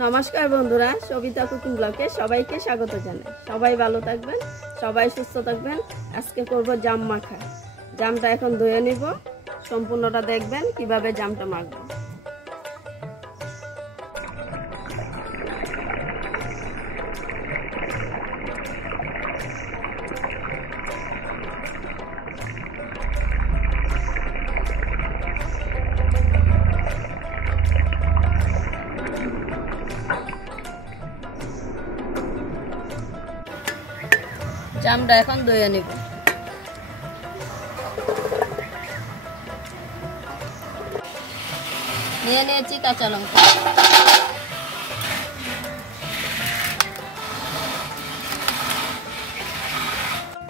নমস্কার বন্ধুরা, সবিতা কুকিং ব্লগে সবাইকে স্বাগত জানাই। সবাই ভালো থাকবেন, সবাই সুস্থ থাকবেন। আজকে করব জাম মাখা। জামটা এখন ধুয়ে নিব, সম্পূর্ণটা দেখবেন কিভাবে জামটা মাখবো। জামটা এখন ধুয়ে নিব। নিয়ে নিয়েছি কাঁচা লঙ্কা,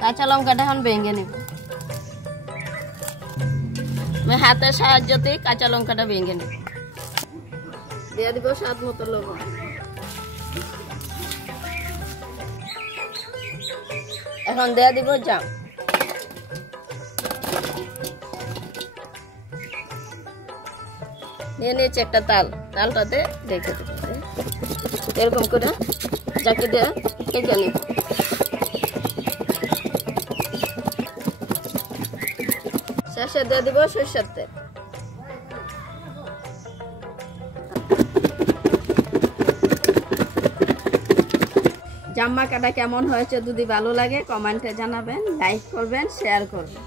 কাঁচা লঙ্কাটা এখন ভেঙে নিব। আমি হাতের সাহায্যতেই কাঁচা লঙ্কাটা ভেঙে নিব। দিয়ে দিব স্বাদ মতো লবণ। এখন দিয়ে দিব জাম। নিয়ে নিয়েছি একটা তালটাতে রেখে দেবো, এরকম করে জাকি দিয়ে রেখে নিব। শেষে দিয়ে দিব সরষের তেল। জাম মাখাটা কেমন হয়েছে যদি ভালো লাগে কমেন্টে জানাবেন, লাইক করবেন, শেয়ার করবেন।